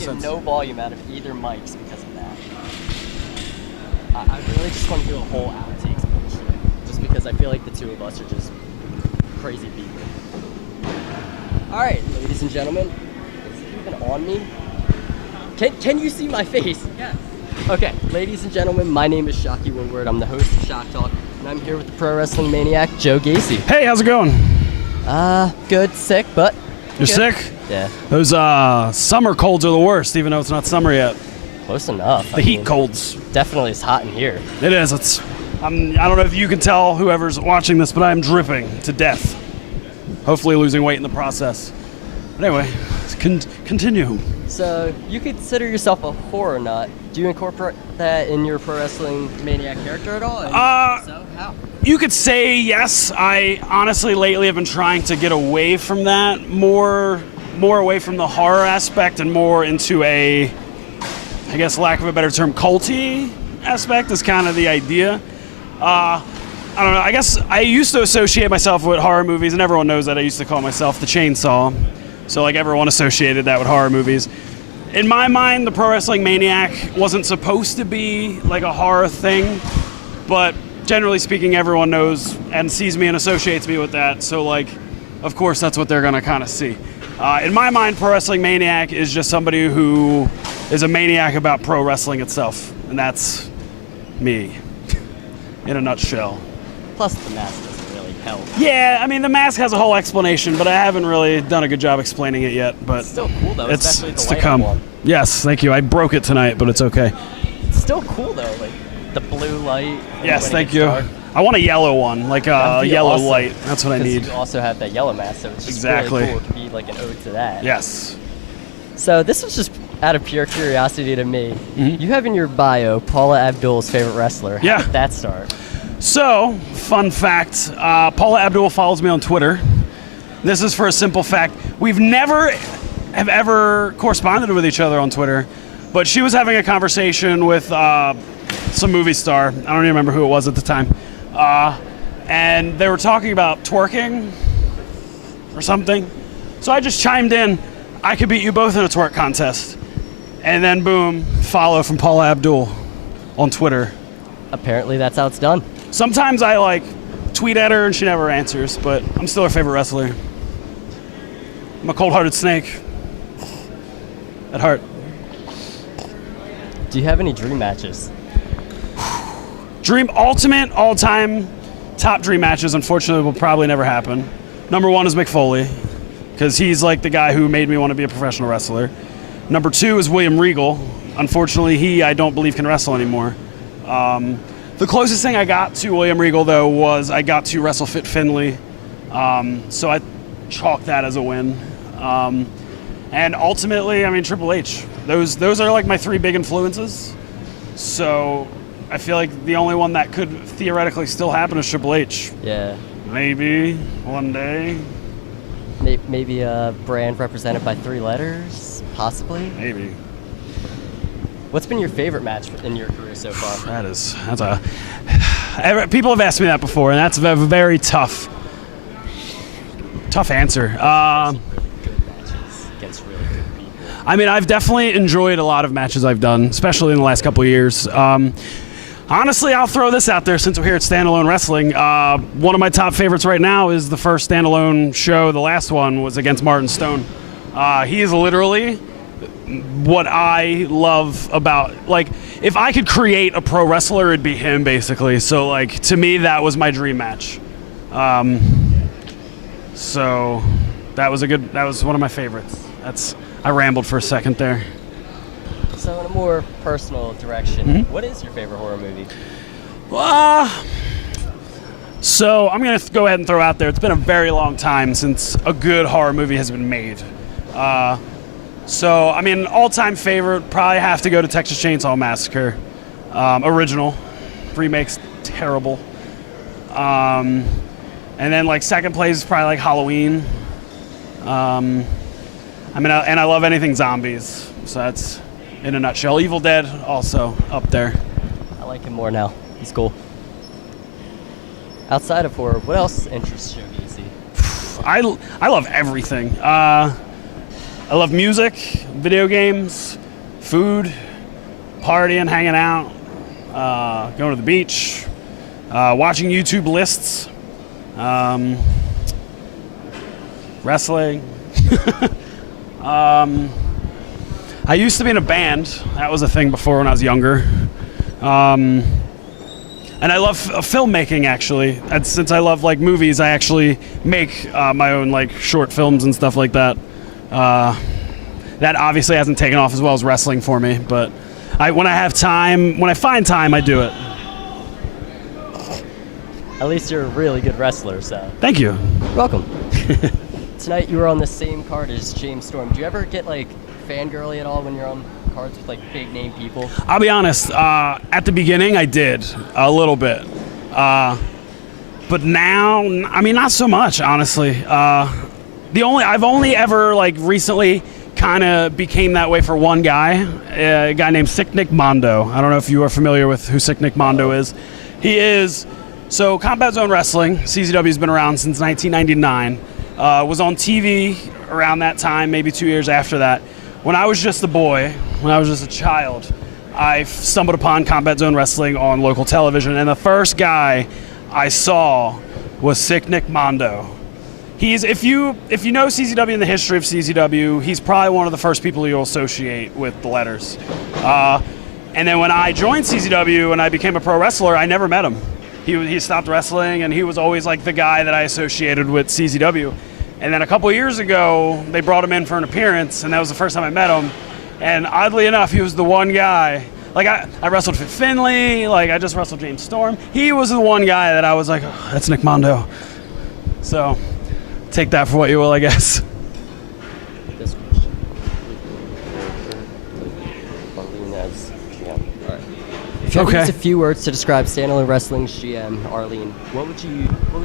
makes get sense. no volume out of either mics because of that. I really just want to do a whole outtakes bullshit, just because I feel like the two of us are just crazy people. All right, ladies and gentlemen, is it even on me? Can you see my face? Yes. Okay, ladies and gentlemen, my name is Shocky Woodward. I'm the host of ShockTalk, and I'm here with the pro wrestling maniac, Joe Gacy. Hey, how's it going? Good, sick, but You're good. sick? Yeah, Those summer colds are the worst, even though it's not summer yet. close enough. The heat colds. Definitely is hot in here. It is. I don't know if you can tell, whoever's watching this, but I'm dripping to death. Hopefully losing weight in the process. But anyway, continue. So, you consider yourself a horror nut. Do you incorporate that in your pro wrestling maniac character at all? And so, how? You could say yes. I honestly lately have been trying to get away from that, more away from the horror aspect and more into a, I guess, lack of a better term, culty aspect is kind of the idea. I don't know. I guess I used to associate myself with horror movies, and everyone knows that I used to call myself the Chainsaw. So, like, everyone associated that with horror movies. In my mind, the Pro Wrestling Maniac wasn't supposed to be, like, a horror thing, but generally speaking, everyone knows and sees me and associates me with that. So, like, of course, that's what they're going to kind of see. In my mind, Pro Wrestling Maniac is just somebody who is a maniac about pro wrestling itself, and that's me, in a nutshell. Plus, the mask doesn't really help. Yeah, I mean, the mask has a whole explanation, but I haven't really done a good job explaining it yet. But It's still cool, though, especially it's the to light come. one. Yes, thank you. I broke it tonight, but it's okay. It's still cool, though, like the blue light. Yes, when it thank gets you. dark. I want a yellow one, like a That'd be yellow awesome, light. That's what I 'cause need. You also have that yellow mask, so it's just Exactly. really cool. It could be like an ode to that. Yes. So this was just out of pure curiosity to me. Mhm. You have in your bio Paula Abdul's favorite wrestler. How Yeah. did that start? So, fun fact, Paula Abdul follows me on Twitter. This is for a simple fact. We've never have ever corresponded with each other on Twitter, but she was having a conversation with some movie star. I don't even remember who it was at the time. And they were talking about twerking or something. So I just chimed in, I could beat you both in a twerk contest. And then boom, follow from Paula Abdul on Twitter. Apparently that's how it's done. Sometimes I like tweet at her and she never answers, but I'm still her favorite wrestler. I'm a cold-hearted snake at heart. Do you have any dream matches? Dream ultimate all-time top dream matches, unfortunately, will probably never happen. Number one is Mick Foley, because he's like the guy who made me want to be a professional wrestler. Number two is William Regal. Unfortunately, I don't believe can wrestle anymore. The closest thing I got to William Regal, though, was I got to WrestleFit Finley. So I chalked that as a win. And ultimately, I mean, Triple H. Those are like my three big influences. So I feel like the only one that could theoretically still happen is Triple H. Yeah. Maybe one day. Maybe a brand represented by 3 letters? Possibly? Maybe. What's been your favorite match in your career so far? That's a. People have asked me that before, and that's a very tough answer. Good matches against really good people. I mean, I've definitely enjoyed a lot of matches I've done, especially in the last couple of years. Honestly, I'll throw this out there since we're here at Standalone Wrestling. One of my top favorites right now is the first standalone show. The last one was against Martin Stone. He is literally what I love about, like, if I could create a pro wrestler, it'd be him, basically. So, like, to me, that was my dream match. So that was one of my favorites. I rambled for a second there. So in a more personal direction, what is your favorite horror movie? So I'm going to go ahead and throw out there, it's been a very long time since a good horror movie has been made. So, I mean, all-time favorite, probably have to go to Texas Chainsaw Massacre. Original. Remake's terrible. And then, like, second place is probably, like, Halloween. I mean, and I love anything zombies. So that's, in a nutshell. Evil Dead, also up there. I like him more now. He's cool. Outside of horror, what else interests Joe Gacy? I love everything. I love music, video games, food, partying, hanging out, going to the beach, watching YouTube lists, wrestling. I used to be in a band. That was a thing before when I was younger. And I love filmmaking, actually. And since I love like movies, I actually make my own like short films and stuff like that. That obviously hasn't taken off as well as wrestling for me, but when I find time, I do it. At least you're a really good wrestler, so. Thank you. You're welcome. Tonight you were on the same card as James Storm. Do you ever get like fangirly at all when you're on cards with like big name people? I'll be honest. At the beginning, I did a little bit, but now, I mean, not so much, honestly. I've only ever like recently kind of became that way for one guy, a guy named Sick Nick Mondo. I don't know if you are familiar with who Sick Nick Mondo is. He is Combat Zone Wrestling. CZW's been around since 1999. Was on TV around that time, maybe 2 years after that. When I was just a boy, when I was just a child, I stumbled upon Combat Zone Wrestling on local television, and the first guy I saw was Sick Nick Mondo. If you know CZW and the history of CZW, he's probably one of the first people you'll associate with the letters. And then when I joined CZW and I became a pro wrestler, I never met him. He stopped wrestling, and he was always like the guy that I associated with CZW. And then a couple years ago, they brought him in for an appearance, and that was the first time I met him. And oddly enough, he was the one guy. Like, I wrestled Fit Finley, like, I just wrestled James Storm. He was the one guy that I was like, oh, that's Nick Mondo. So, take that for what you will, I guess. This question. Arlene as GM. All right. If you had to use a few words to describe Standalone Wrestling's GM, Arlene, what would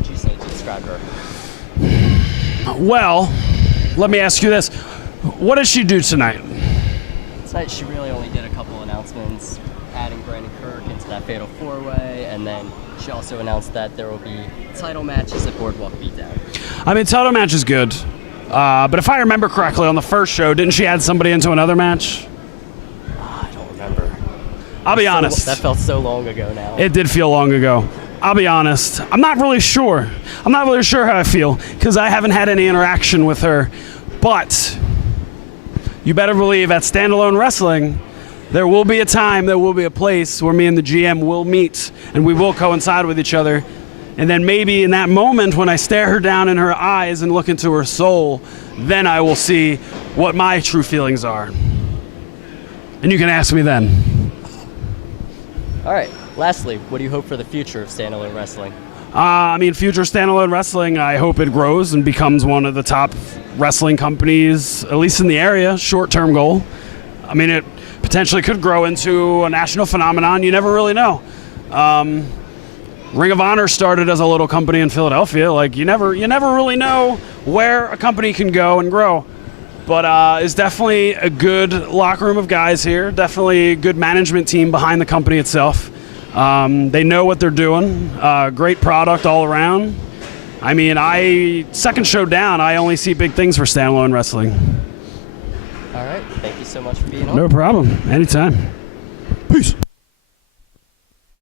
you say to describe her? Well, let me ask you this. What did she do tonight? Tonight she really only did a couple announcements, adding Brandon Kirk into that Fatal 4-Way, and then she also announced that there will be title matches at Boardwalk Beatdown. I mean, title match is good. But if I remember correctly, on the first show, didn't she add somebody into another match? I don't remember. I'll be honest. That felt so long ago now. It did feel long ago. I'll be honest. I'm not really sure. I'm not really sure how I feel because I haven't had any interaction with her. But you better believe at Standalone Wrestling, there will be a time, there will be a place where me and the GM will meet and we will coincide with each other. And then maybe in that moment when I stare her down in her eyes and look into her soul, then I will see what my true feelings are. And you can ask me then. All right. Lastly, what do you hope for the future of Standalone Wrestling? Future Standalone Wrestling, I hope it grows and becomes one of the top wrestling companies, at least in the area, short-term goal. I mean, it potentially could grow into a national phenomenon. You never really know. Ring of Honor started as a little company in Philadelphia. Like, you never really know where a company can go and grow. But it's definitely a good locker room of guys here, definitely a good management team behind the company itself. They know what they're doing. Great product all around. I mean, second show down, I only see big things for Standalone Wrestling. All right. Thank you so much for being on. No problem. Anytime. Peace.